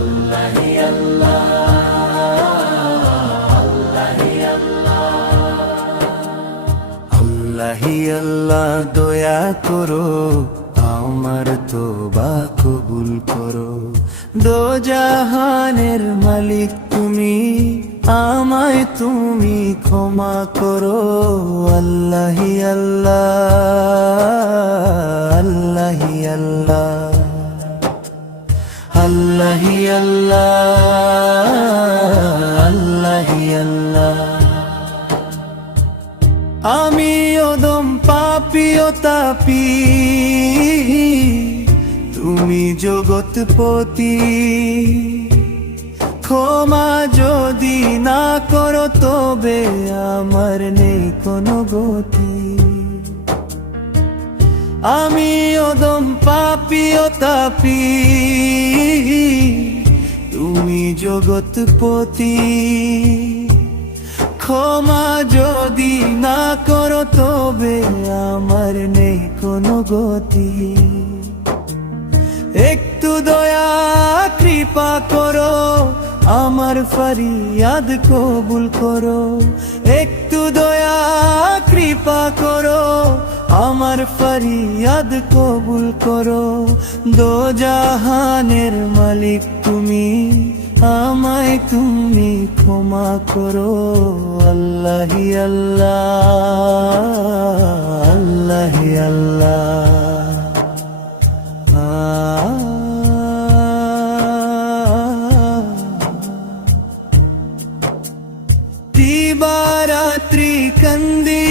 আল্লাহি আল্লাহ, আল্লাহি আল্লাহ, আল্লাহি আল্লাহ, দয়া করো আমার তোবা কবুল করো। দো জাহানের মালিক তুমি, আমায় তুমি ক্ষমা করো। আল্লাহি আল্লাহ, আল্লাহি আল্লাহ, আল্লাহি আল্লাহ, আল্লাহি আল্লাহ। আমি অদম পাপী ও তাপী, তুমি জগৎপতি। ক্ষমা যদি না করো তবে আমার নেই কোনো গতি। আমি অদম পাপী ও তাপী, তুমি জগৎপতি। ক্ষমা যদি না করো তবে আমার নেই কোনো গতি। একটু দয়া কৃপা করো, আমার ফরিয়াদ কবুল করো। একটু দয়া কৃপা করো, আমার ফরিয়াদ কবুল করো। দো জাহানের মালিক তুমি, আমায় তুমি ক্ষমা করো। আল্লাহি আল্লাহ, আল্লাহি আল্লাহ। দিবারাত্রি কান্দি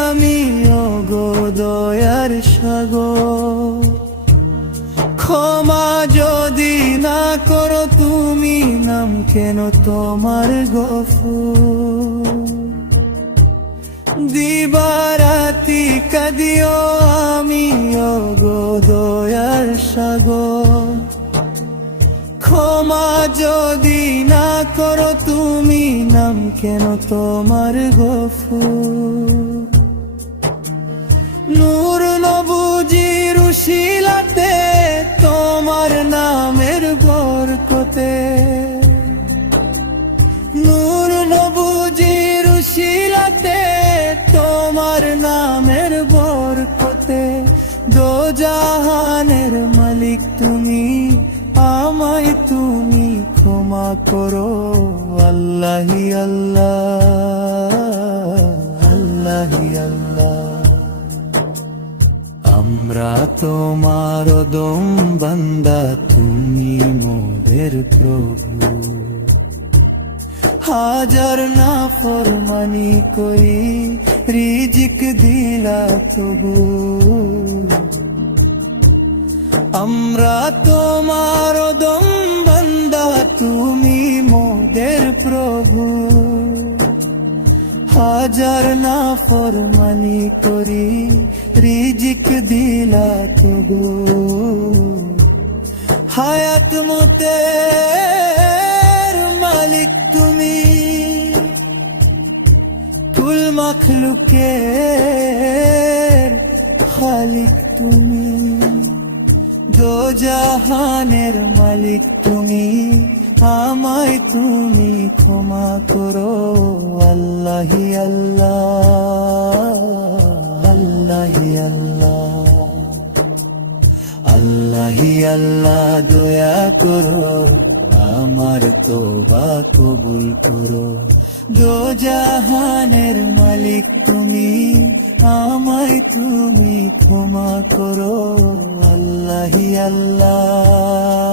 আমি ওগো দয়ার সাগর। ক্ষমা যদি না করো তুমি, নাম কেন তোমার গফুর। দিবারাতি কাঁদিও আমি ওগো দয়ার সাগর। ক্ষমা যদি না করো তুমি, নাম কেন তোমার গফুর। নূর নবুজির উশিলাতে, তোমার নামের বরকতে। নূর নবুজির উশিলাতে, তোমার নামের বরকতে। দো জাহানের মালিক তুমি, আমায় তুমি ক্ষমা করো। আল্লাহি আল্লাহ, আল্লাহি আল্লাহ। আমরা তোমার দম বান্দা, তুমি মোদের প্রভু। হাজার না ফরমানি করি, রিজিক দিলা তবু। আমরা তোমার দম বান্দা, তুমি মোদের প্রভু। হাজার না ফরমানি করি, রিজিক দিলা তবু। হায়াত মতের মালিক তুমি, কুল মাখলুকের খালিক তুমি। দো জাহানের মালিক তুমি, আমায় তুমি ক্ষমা করো। আল্লাহি আল্লাহ, আল্লাহি আল্লাহ, আল্লাহি আল্লাহ। দয়া করো, আমার তোবা কবুল করো। দো জাহানের মালিক তুমি, আমায় তুমি ক্ষমা করো। আল্লাহি আল্লাহ।